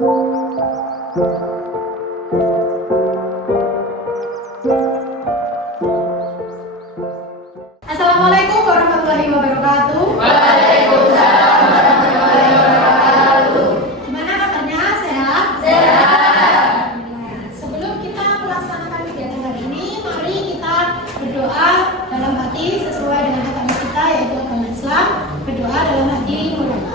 Assalamualaikum warahmatullahi wabarakatuh. Waalaikumsalam warahmatullahi wabarakatuh. Gimana kabarnya? Sehat? Sehat. Sebelum kita melaksanakan kegiatan hari ini, mari kita berdoa dalam hati sesuai dengan agama kita, yaitu agama Islam. Berdoa dalam hati mulut.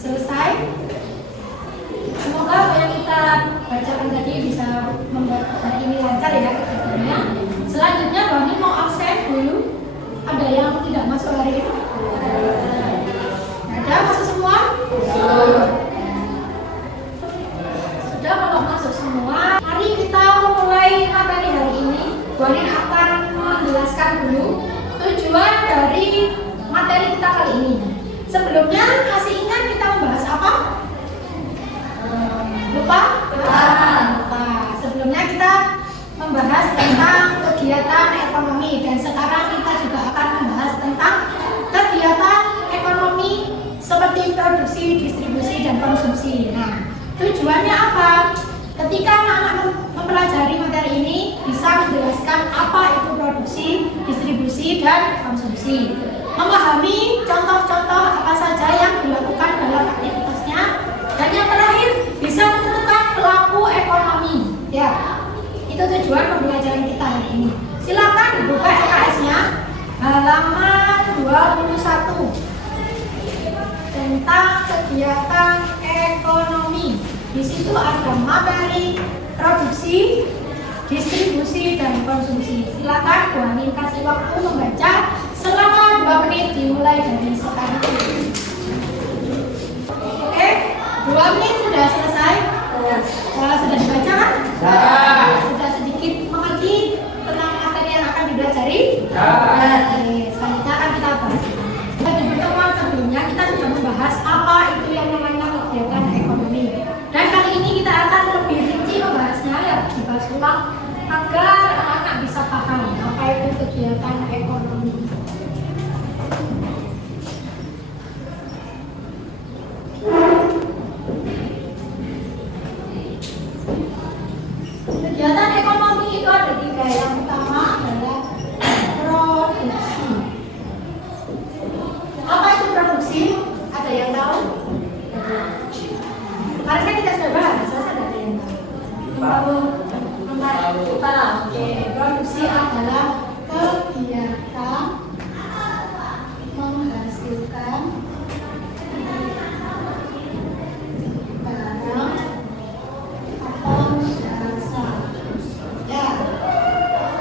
Selesai. Semoga apa yang kita bacakan tadi bisa membuat hari ini lancar ya kegiatannya. Selanjutnya Bang mau absen dulu. Ada yang tidak masuk hari ini? Ada masuk semua? Sudah, kalau masuk semua, mari kita memulai materi hari ini. Bonin akan menjelaskan dulu tujuan dari materi kita kali ini. Sebelumnya masih ingat kita membahas apa? Lupa? Lupa. Sebelumnya kita membahas tentang kegiatan ekonomi, dan sekarang kita juga akan membahas tentang kegiatan ekonomi seperti produksi, distribusi, dan konsumsi. Nah, tujuannya apa? Ketika anak-anak mempelajari materi ini, bisa menjelaskan apa itu produksi, distribusi, dan konsumsi. Memahami contoh-contoh apa saja yang dilakukan dalam aktivitasnya, dan yang terakhir bisa menentukan pelaku ekonomi. Ya, itu tujuan pembelajaran kita hari ini. Silakan dibuka LKS-nya halaman 21 tentang kegiatan ekonomi. Di situ ada materi produksi, distribusi, dan konsumsi. Silakan Bu Anin kasih waktu membaca selama 2 menit dimulai dari sekarang. Oke, 2 menit sudah selesai. Sudah dibaca kan? Sudah sedikit mengerti tentang materi yang akan dipelajari? Oke, selanjutnya akan kita bahas. Di pertemuan sebelumnya kita sudah membahas apa itu yang namanya kegiatan ekonomi. Dan kali ini kita akan lebih rinci membahasnya, ya dibahas ulang agar anak-anak bisa paham apa itu kegiatan ekonomi. Kegiatan ekonomi itu ada 3. Yang pertama adalah produksi. Apa itu produksi? Ada yang tahu? Kemarin kan kita sudah bahas, ada yang tahu? Oke, produksi adalah kegiatan menghasilkan barang atau jasa. Ya,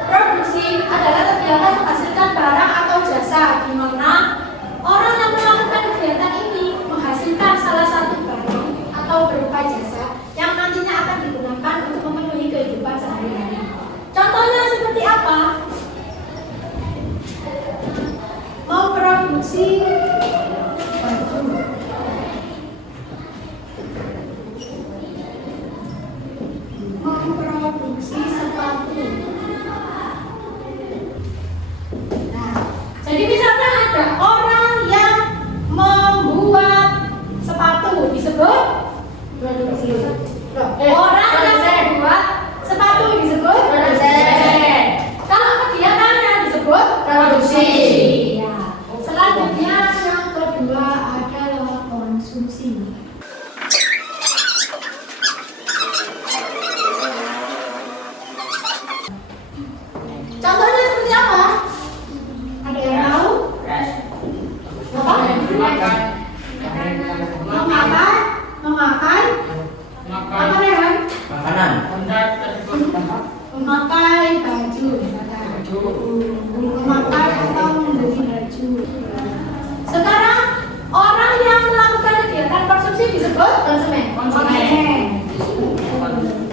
produksi adalah kegiatan menghasilkan barang atau jasa, di mana orang yang melakukan kegiatan ini menghasilkan salah satu barang atau berupa jasa yang nantinya akan digunakan untuk memenuhi kehidupan sehari-hari. Contohnya seperti apa? Memproduksi baju, memproduksi sepatu. Nah, jadi misalnya ada orang yang membuat sepatu, disebut produksi. Orang yang membuat sepatu disebut produsen. Kalau kegiatannya disebut produksi. Ya. Selanjutnya yang kedua adalah konsumsi. Contohnya seperti apa? Ada yang tahu? Apa? Memakai. Apa Rehan? Makanan. Memakai baju. Memakai atau membeli baju. Sekarang orang yang melakukan kegiatan konsumsi disebut konsumen.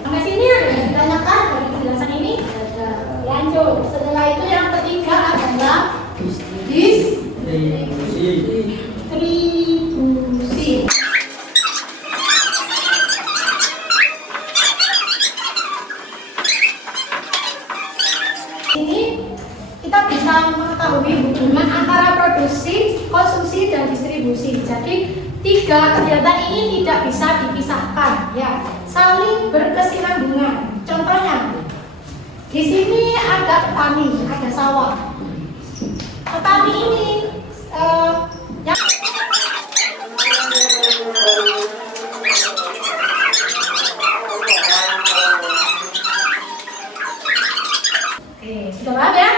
Sampai sini ada yang ditanyakan dari penjelasan ini? Lanjut. Setelah itu yang ketiga adalah distribusi. Ini kita bisa mengetahui hubungan antara produksi, konsumsi, dan distribusi. distribusi. Jadi tiga kegiatan ini tidak bisa dipisahkan, ya, saling berkesinambungan. Contohnya, di sini ada petani, ada sawah. Petani ini yang Oke, sudah paham ya?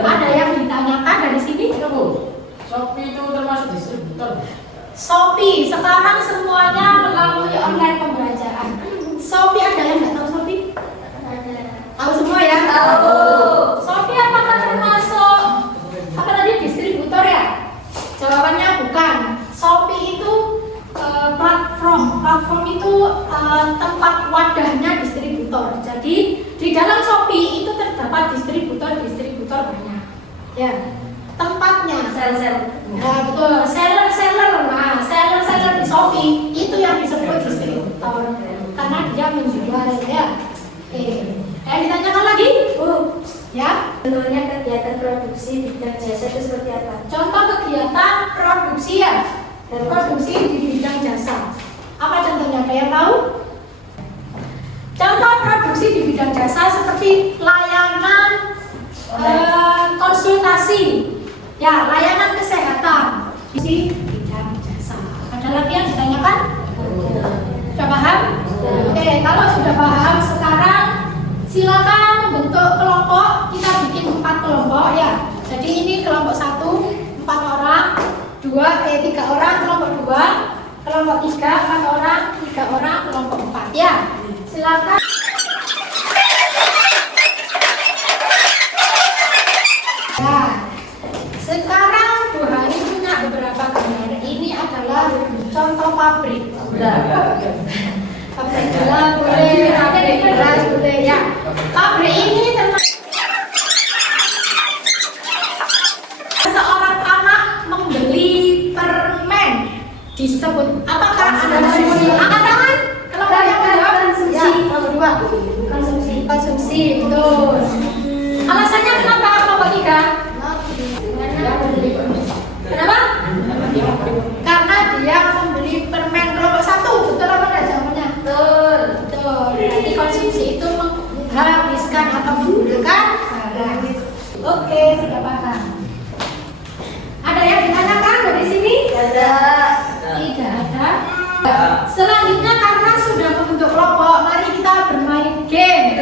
Ada yang ditanyakan dari sini? Bu, Shopee itu termasuk distributor. Shopee, sekarang semuanya melalui online pembelajaran. Shopee, ada yang nggak tahu Shopee? Tahu semua ya? Tahu. Shopee apakah termasuk apa tadi distributor ya? Jawabannya bukan. Shopee itu platform itu tempat wadahnya distributor. Jadi di dalam Shopee itu terdapat distributor banyak. Ya, tempatnya. Sel-sel. Nah, betul. Seller. Nah, seller di Shopee itu yang disebut distributor karena dia menjual ya. Oke. Ditanyakan lagi? Ya. Contohnya kegiatan produksi bidang jasa itu seperti apa? Contoh kegiatan produksi ya. Produksi di bidang jasa. Apa contohnya? Ada yang tahu? Contoh produksi di bidang jasa seperti layanan konsultasi, ya, layanan kesehatan di bidang jasa. Ada lagi yang ditanyakan? Sudah paham? Oke, kalau sudah paham sekarang silakan membentuk kelompok. Kita bikin 4 kelompok ya. Jadi ini kelompok 1 4 orang, 3 orang kelompok 2, kelompok 3 4 orang, 3 orang kelompok 4 ya. Silakan. Nah, sekarang Bu Hani punya beberapa gambar. Ini adalah contoh pabrik. Pabrik gula boleh, pabrik beras boleh ya. Pabrik ini termasuk seorang anak membeli permen disebut apakah ada konsumsi? Angkat tangan. Kalau yang menjawab konsumsi. Ya, konsumsi, betul. Alasannya kenapa kelompok 3? Kenapa? Karena dia membeli permen. Kelompok 1, betul apa tidak jawabannya? Betul. Jadi konsumsi itu menghabiskan atau menggunakan barang. Oke, sudah paham. Ada yang ditanyakan dari sini? Tidak ada. Selanjutnya karena sudah membentuk kelompok, mari kita bermain game.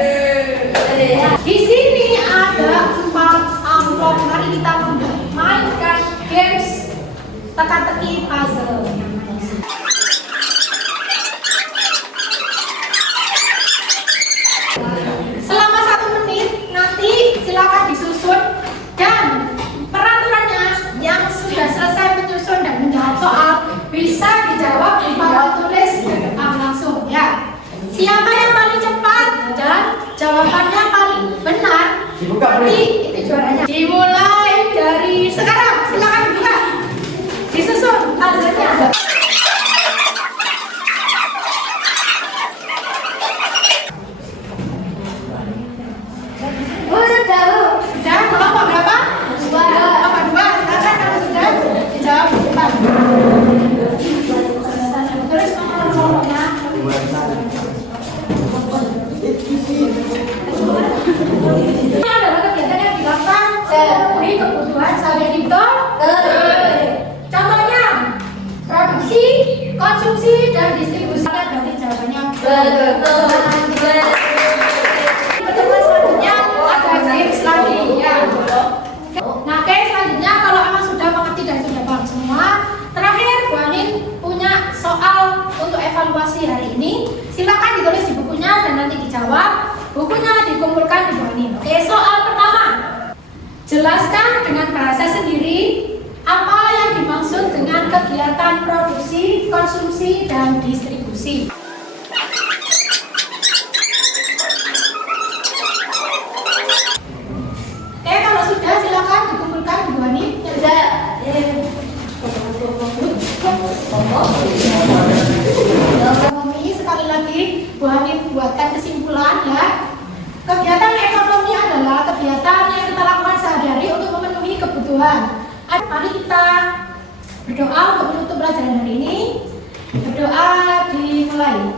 Di sini ada 4 amplop. Mari kita mainkan games teka-teki puzzle. Selama 1 menit nanti silakan disusun dan peraturannya yang sudah selesai menyusun dan menjawab soal bisa dijawab di papan tulis langsung ya. Siapa yang paling cepat dan jawabannya paling benar, nanti itu juaranya. Dimulai dari sekarang, silakan dibuka. Disusun puzzle-nya. Sudah, kelompok berapa? 2. Kelompok 2. Silakan kalau sudah dijawab di depan. Tulis nomor kelompoknya. Ini adalah kegiatan yang dilakukan memenuhi kebutuhan sehari-hari, betul? Contohnya produksi, konsumsi, dan distribusi. Berarti jawabannya betul. Selanjutnya ada games lagi ya. Nah, guys, selanjutnya kalau emang sudah mengerti dan sudah paham semua, terakhir Bu Anin punya soal untuk evaluasi hari ini. Silakan ditulis di bukunya dan nanti dijawab. Bukunya dikumpulkan di Bu Anin. Oke, soal pertama. Jelaskan dengan bahasa sendiri apa yang dimaksud dengan kegiatan produksi, konsumsi, dan distribusi. Oke, kalau sudah silakan dikumpulkan di Bu Anin. Sudah. Ekonomi, sekali lagi Bu Hani buatkan kesimpulan ya. Kegiatan ekonomi adalah kegiatan yang kita lakukan sehari-hari untuk memenuhi kebutuhan. Mari kita Berdoa untuk menutup pelajaran hari ini. Berdoa dimulai.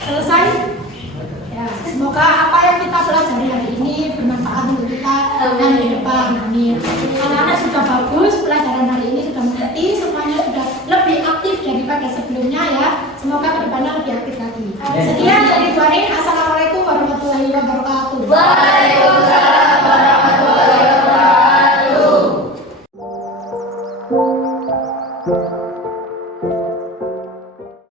Selesai? Ya, semoga apa yang kita pelajari hari ini bermanfaat untuk kita dan di depan. Amin. Anak-anak sudah bagus, pelajaran hari ini sudah mengerti, semuanya sudah lebih aktif daripada sebelumnya ya. Semoga kedepannya lebih aktif lagi. Sekian dari Tuarin. Assalamualaikum warahmatullahi wabarakatuh.